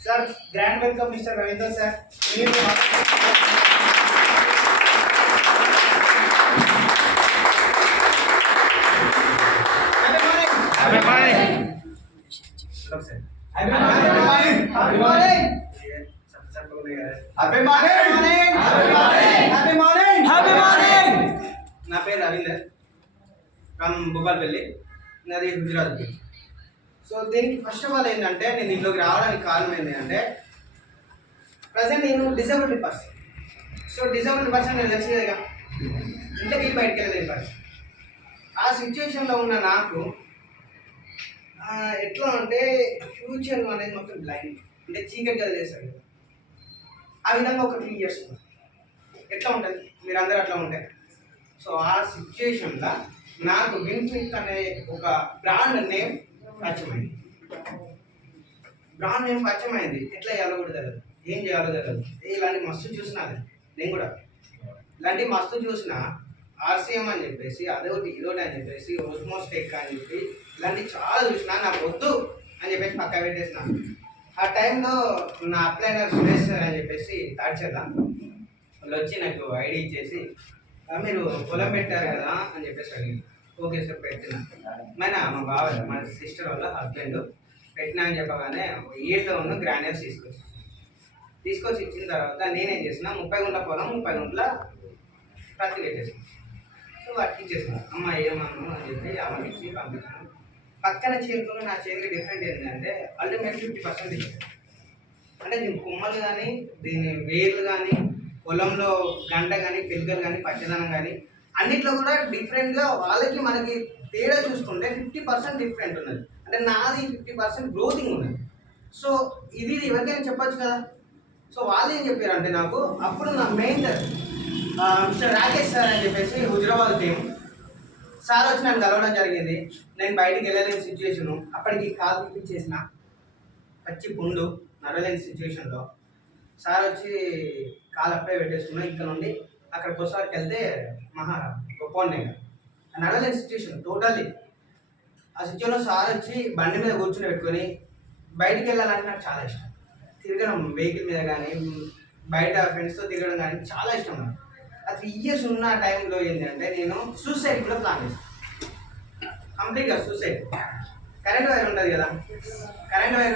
Sir grand welcome mister Ravindra sir మీరు Happy morning. Happy morning. Happy morning. Happy morning. Happy morning. Happy morning. నా పేరు Ravinder from Bhupalpally నాది Gujarat so దీనికి first of all ఏంటంటే నేను ఇంట్లోకి రావడానికి కారణం ఏంటి అంటే ప్రజెంట్ నేను disabled person so disabled person నేను తెలిసిందే కదా ఇంట్లోకి బయటకు వెళ్ళలేని పర్సన్ ఆ సిచ్యువేషన్లో ఉన్న నాకు ఎట్లా అంటే ఫ్యూచర్ అనేది మొత్తం బ్లైండ్ అంటే చీకటి గది కదా ఆ విధంగా ఒక త్రీ ఇయర్స్ ఎట్లా ఉంటుంది? మీరు అందరూ అట్లా ఉంటారు సో ఆ సిచ్యువేషన్లో నాకు విన్ఫిట్ అనే ఒక బ్రాండ్ నేమ్ పరిచయమైంది బ్రాండ్ నేమ్ పరిచయమైంది ఎట్లా చేయాలో కూడా తెలియదు ఏం చేయాలో తెలియదు ఇలాంటి మస్తు చూసినా నేను కూడా. ఇలాంటి మస్తు చూసిన ఆర్సీఎం అని చెప్పేసి అదొకటి ఇదొకటి అని చెప్పేసి ఓస్మోస్ టెక్ అని చెప్పి ఇలాంటివి చాలా చూసినా నాకు వద్దు అని చెప్పేసి పక్క పెట్టేసిన. ఆ టైంలో నా అప్లైనర్ సురేష్ సార్ అని చెప్పేసి తాడ్చేదా వాళ్ళు వచ్చి నాకు ఐడి ఇచ్చేసి మీరు పొలం పెట్టారు కదా అని చెప్పేసి అడిగింది. ఓకే సార్ పెట్టిన. మన మా బావ మా సిస్టర్ వాళ్ళ హస్బెండ్ పెట్టినా అని చెప్పగానే ఈల్డ్లో ఉన్న గ్రానైల్స్ తీసుకొచ్చి తీసుకొచ్చి ఇచ్చిన తర్వాత నేనేం చేసిన ముప్పై గుంట పొలం ముప్పై గుంటల ప్రతి పెట్టేసాను. సో వాటికి ఇచ్చేసాను. అమ్మ ఏమన్నా అని చెప్పి అమ్మకి ఇచ్చి పంపించాను. పక్కన చేతిలో నా చేతికి డిఫరెంట్ ఏంటంటే అల్టిమేట్ ఫిఫ్టీ పర్సెంట్ ఇచ్చాను అంటే దీని కొమ్మలు కానీ దీని వేర్లు కానీ పొలంలో గంట కానీ పిలకలు కానీ పచ్చదనం కానీ అన్నిట్లో కూడా డిఫరెంట్గా వాళ్ళకి మనకి తేడా చూసుకుంటే ఫిఫ్టీ పర్సెంట్ డిఫరెంట్ ఉన్నది. అంటే నాది ఫిఫ్టీ పర్సెంట్ గ్రోతింగ్ ఉన్నది. సో ఇది ఎవరికైనా చెప్పొచ్చు కదా? సో వాళ్ళు ఏం చెప్పారు అంటే నాకు అప్పుడు నా మెయిన్ మిస్టర్ రాకేష్ సార్ అని చెప్పేసి హుజరాబాద్ టీం సార్ వచ్చి నన్ను కలవడం జరిగింది. నేను బయటికి వెళ్ళలేని సిచ్యువేషను అప్పటికి కాలు పిప్పించేసిన పచ్చి పుండు నడలేని సిచ్యువేషన్లో సార్ వచ్చి కాలు అప్పుడే పెట్టేసుకున్నా ఇక్కడ నుండి అక్కడ కొసారికి వెళ్తే మహా గొప్ప ఉన్నాయి నడలేని సిచ్యువేషన్ టోటల్లీ ఆ సిచ్యువేషన్లో సార్ వచ్చి బండి మీద కూర్చుని పెట్టుకొని బయటికి వెళ్ళాలంటే నాకు చాలా ఇష్టం. తిరగడం వెహికల్ మీద కానీ బయట ఫ్రెండ్స్తో తిరగడం కానీ చాలా ఇష్టం నాకు. ఆ త్రీ ఇయర్స్ ఉన్న టైంలో ఏంటంటే నేను సూసైడ్ కూడా ప్లాన్ చేస్తాను కంప్లీట్గా సూసైడ్ కరెంట్ వైర్ ఉంటుంది కదా. Current wire